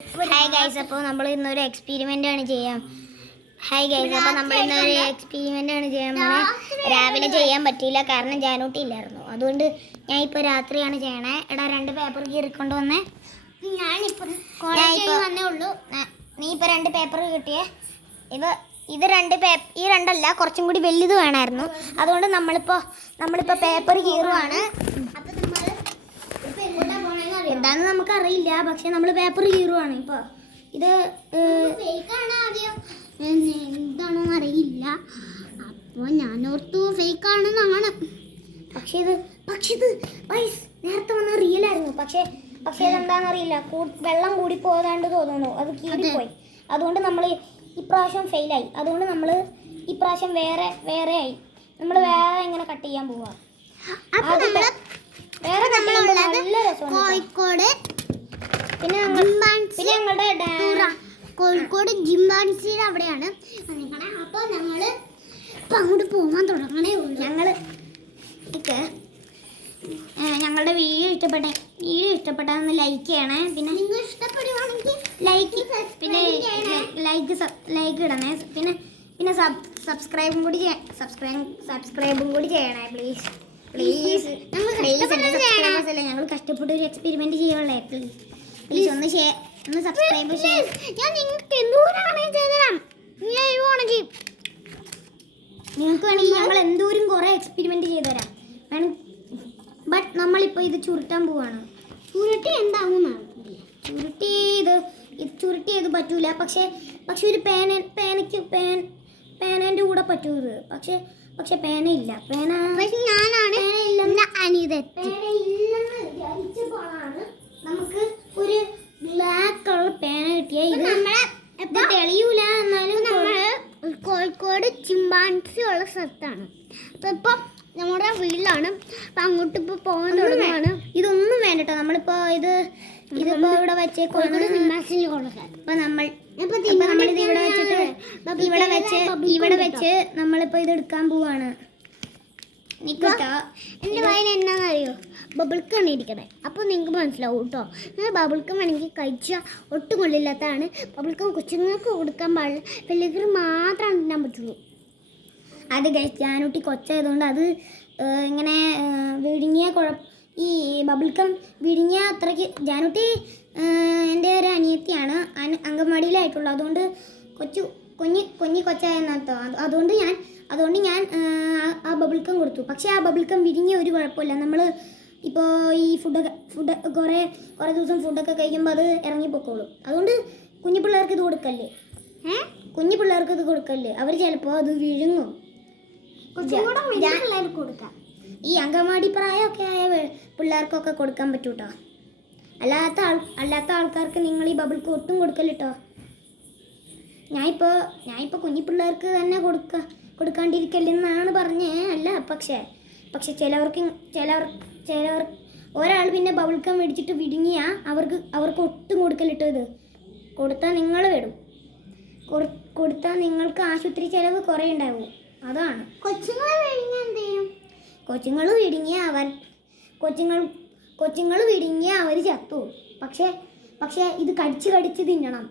Hi guys, അപ്പോൾ നമ്മൾ ഇന്നൊരു എക്സ്പെരിമെൻ്റ് ആണ് ചെയ്യാം. ഹായ് ഗൈസ്, അപ്പോൾ നമ്മൾ ഇന്നൊരു എക്സ്പെരിമെൻ്റ് ആണ് ചെയ്യാൻ പോണേ. രാവിലെ ചെയ്യാൻ പറ്റിയില്ല, കാരണം ജാനൂട്ടി ഇല്ലായിരുന്നു. അതുകൊണ്ട് ഞാൻ ഇപ്പോൾ രാത്രിയാണ് ചെയ്യണേ. എടാ 2 പേപ്പർ കീറിക്കൊണ്ട് വന്നേ. ഞാനിപ്പോൾ വന്നേ ഉള്ളൂ. നീ ഇപ്പോൾ 2 പേപ്പർ കിട്ടിയേ. ഇത് 2 പേപ്പർ, ഈ 2 അല്ല, കുറച്ചും കൂടി വലുത് വേണമായിരുന്നു. അതുകൊണ്ട് നമ്മളിപ്പോൾ പേപ്പർ കീറുവാണ്. എന്താന്ന് നമുക്കറിയില്ല, പക്ഷെ നമ്മൾ പേപ്പർ കീറുവാണ്. ഇപ്പോൾ ഇത് എന്താണെന്ന് അറിയില്ല. അപ്പോൾ ഞാനോർത്തു ഫേക്ക് ആണെന്നാണ്. പക്ഷേ ഇത് നേരത്തെ വന്ന റിയൽ ആയിരുന്നു. പക്ഷേ ഇതെന്താണെന്ന് അറിയില്ല, വെള്ളം കൂടി പോകാണ്ട് തോന്നുന്നു, അത് കീറിപ്പോയി. അതുകൊണ്ട് നമ്മൾ ഇപ്രാവശ്യം ഫെയിലായി. അതുകൊണ്ട് നമ്മൾ ഇപ്രാവശ്യം വേറെ ആയി. നമ്മൾ വേറെ ഇങ്ങനെ കട്ട് ചെയ്യാൻ പോവാ. കോഴിക്കോട് കോഴിക്കോട് ജിംബാൻസിയുടെ അവിടെയാണ്. അപ്പോൾ ഞങ്ങൾ ഇപ്പം അങ്ങോട്ട് പോകാൻ തുടങ്ങണേ ഉള്ളൂ. ഞങ്ങളുടെ വീഡിയോ ഇഷ്ടപ്പെട്ടാന്ന് ലൈക്ക് ചെയ്യണേ. പിന്നെ നിങ്ങൾ ഇഷ്ടപ്പെടുവാണെങ്കിൽ ലൈക്ക് ഇടണേ. പിന്നെ സബ്സ്ക്രൈബും കൂടി ചെയ്യണേ പ്ലീസ്. ഞങ്ങൾ കഷ്ടപ്പെട്ട് ഒരു എക്സ്പെരിമെന്റ് ചെയ്യുള്ളേ. പ്ലീസ് ഒന്ന് സബ്സ്ക്രൈബ് ചെയ്യാം. ഞാൻ നിങ്ങൾക്ക് എന്തോരാണെങ്കിൽ ചെയ്തുതരാം. നിങ്ങൾക്ക് വേണമെങ്കിൽ ഞങ്ങൾ എന്തോരം കുറേ എക്സ്പെരിമെന്റ് ചെയ്തു തരാം. ബട്ട് നമ്മളിപ്പോൾ ഇത് ചുരുട്ടാൻ പോവാണ്. ചുരുട്ടി എന്താവും? ചുരുട്ടി ഇത് പറ്റൂല. പക്ഷെ ഒരു പേനേൻ്റെ കൂടെ പറ്റൂ ഇത്. പക്ഷെ പേനയില്ല. ഞാനാണ് പേനയില്ലെന്ന് വിചാരിച്ചപ്പോഴാണ് നമുക്ക് ഒരു ബ്ലാക്ക് കളർ പേന കിട്ടിയ. ഇത് തെളിയൂല, എന്നാലും നമ്മൾ കോഴിക്കോട് ചിമ്പാൻസി ഉള്ള സ്ഥലത്താണ്. അപ്പോൾ ഇപ്പം നമ്മുടെ വീട്ടിലാണ്. അപ്പം അങ്ങോട്ട് ഇപ്പോൾ പോകാൻ തുടങ്ങുകയാണ്. ഇതൊന്നും വേണ്ട കേട്ടോ. നമ്മളിപ്പോൾ ഇതിപ്പോൾ ഇവിടെ വെച്ചേക്കോളൂ. ഇപ്പം നമ്മളിത് ഇവിടെ വെച്ച് നമ്മളിപ്പോൾ ഇത് എടുക്കാൻ പോവാണ്. എൻ്റെ വായിൽ എന്നാന്നറിയോ? ബബിൾക്കാണ് ഇരിക്കണേ. അപ്പോൾ നിങ്ങൾക്ക് മനസ്സിലാവും കേട്ടോ. നിങ്ങൾ ബബിൾക്കം വേണമെങ്കിൽ കഴിച്ചാൽ ഒട്ടും കൊള്ളില്ലാത്തതാണ്. ബബിൾക്കം കൊച്ചുങ്ങൾക്ക് കൊടുക്കാൻ പാടില്ല, വലിയവർ മാത്രമാണ് തിന്നാൻ പറ്റുള്ളൂ. അത് ജാനൂട്ടി കൊച്ചായതുകൊണ്ട് അത് ഇങ്ങനെ വിഴുങ്ങിയ ഈ ബബിൾക്കം വിഴുങ്ങിയ അത്രയ്ക്ക്. ജാനൂട്ടി എൻ്റെ ഒരു അനിയത്തിയാണ്, അങ്കൻവാടിയിലായിട്ടുള്ളൂ. അതുകൊണ്ട് കുഞ്ഞി കൊച്ചായെന്നർത്ഥം. അതുകൊണ്ട് ഞാൻ ആ ബബിൾക്കം കൊടുത്തു. പക്ഷേ ആ ബബിൾക്കം വിരിഞ്ഞ ഒരു കുഴപ്പമില്ല. നമ്മൾ ഇപ്പോൾ ഈ ഫുഡ് കുറേ ദിവസം ഫുഡൊക്കെ കഴിക്കുമ്പോൾ അത് ഇറങ്ങിപ്പോക്കോളും. അതുകൊണ്ട് കുഞ്ഞു പിള്ളേർക്ക് ഇത് കൊടുക്കല്ലേ. അവർ ചിലപ്പോൾ അത് വിഴുങ്ങും. കൊടുക്കാം. ഈ അങ്കൻവാടി പ്രായമൊക്കെ ആയ പിള്ളേർക്കൊക്കെ കൊടുക്കാൻ പറ്റൂ കേട്ടോ. അല്ലാത്ത ആൾക്കാർക്ക് നിങ്ങൾ ഈ ബബിൾക്ക് ഒട്ടും കൊടുക്കല്ലോ കേട്ടോ. ഞാനിപ്പോൾ കുഞ്ഞു പിള്ളേർക്ക് തന്നെ കൊടുക്കാണ്ടിരിക്കല്ലെന്നാണ് പറഞ്ഞേ. അല്ല, പക്ഷേ ചിലവർ ഒരാൾ പിന്നെ ബബിൾക്കം മേടിച്ചിട്ട് വിഴുങ്ങിയാൽ അവർക്ക് ഒട്ടും കൊടുക്കലിട്ടോ. ഇത് കൊടുത്താൽ നിങ്ങൾ വിടും. കൊടുത്താൽ നിങ്ങൾക്ക് ആശുപത്രി ചിലവ് കുറേ ഉണ്ടാവും. അതാണ്. കൊച്ചുങ്ങൾ വിഴുങ്ങിയ അവർ ചത്തു. പക്ഷേ ഇത് കടിച്ച് തിന്നണം.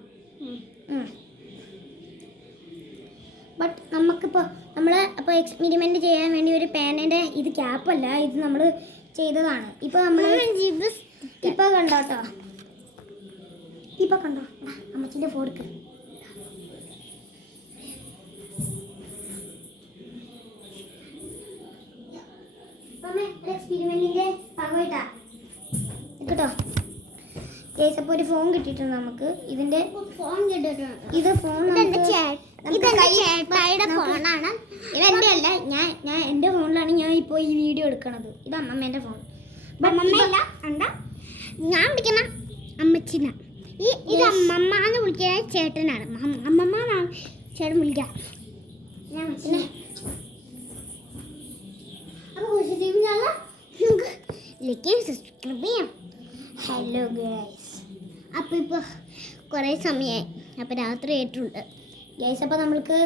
ബട്ട് അപ്പോൾ എക്സ്പെരിമെൻ്റ് ചെയ്യാൻ വേണ്ടി ഒരു പേനേൻ്റെ ഇത് ക്യാപ്പല്ല, ഇത് നമ്മൾ ചെയ്തതാണ്. ഇപ്പോൾ കണ്ടോ അമ്മച്ചിൻ്റെ ഫോർക്ക്. എക്സ്പെരിമെന്റിന്റെ ഭാഗമായിട്ടാ കേട്ടോ. അപ്പോൾ ഒരു ഫോൺ കിട്ടിയിട്ടുണ്ട് നമുക്ക്. ഇതിന്റെ ഫോൺ കിട്ടിയിട്ടുണ്ട്. ഇത് ചേട്ടായിയുടെ ഫോണാണ്. ഇതെന്റെ അല്ല, ഞാൻ എൻ്റെ ഫോണിലാണ് ഞാൻ ഇപ്പോൾ ഈ വീഡിയോ എടുക്കണത്. ഇത് അമ്മമ്മേൻ്റെ ഫോൺ. അമ്മമ്മയല്ല, ഞാൻ വിളിക്കുന്ന അമ്മച്ചിന. ഇത് അമ്മമ്മ എന്ന് വിളിക്കുന്ന ചേട്ടനാണ്. അമ്മമ്മ എന്നാണ് ചേട്ടൻ വിളിക്കാം. ഞാൻ സബ്സ്ക്രൈബ് ചെയ്യാം. ഹലോ ഗൈസ്, അപ്പോൾ ഇപ്പോൾ കുറേ സമയമായി. അപ്പോൾ രാത്രി ആയിട്ടുണ്ട് ഗൈസ്. അപ്പോൾ നമ്മൾക്ക്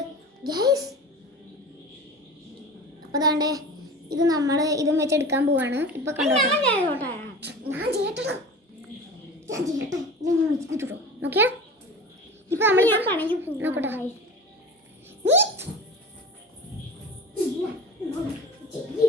അപ്പോൾ അതാണ്ടേ ഇത് നമ്മൾ ഇതും വെച്ചെടുക്കാൻ പോവാണ്. ഇപ്പോൾ കണ്ടോ, ഞാൻ ചെയ്യട്ടോ. ഞാൻ ചെയ്യട്ടെ ഇല്ല ഞാൻ വെച്ചിട്ടോ നോക്കിയാ ഇപ്പൊ നമ്മൾ ഞാൻ പണങ്ങി നോക്കട്ടെ പോകും നീ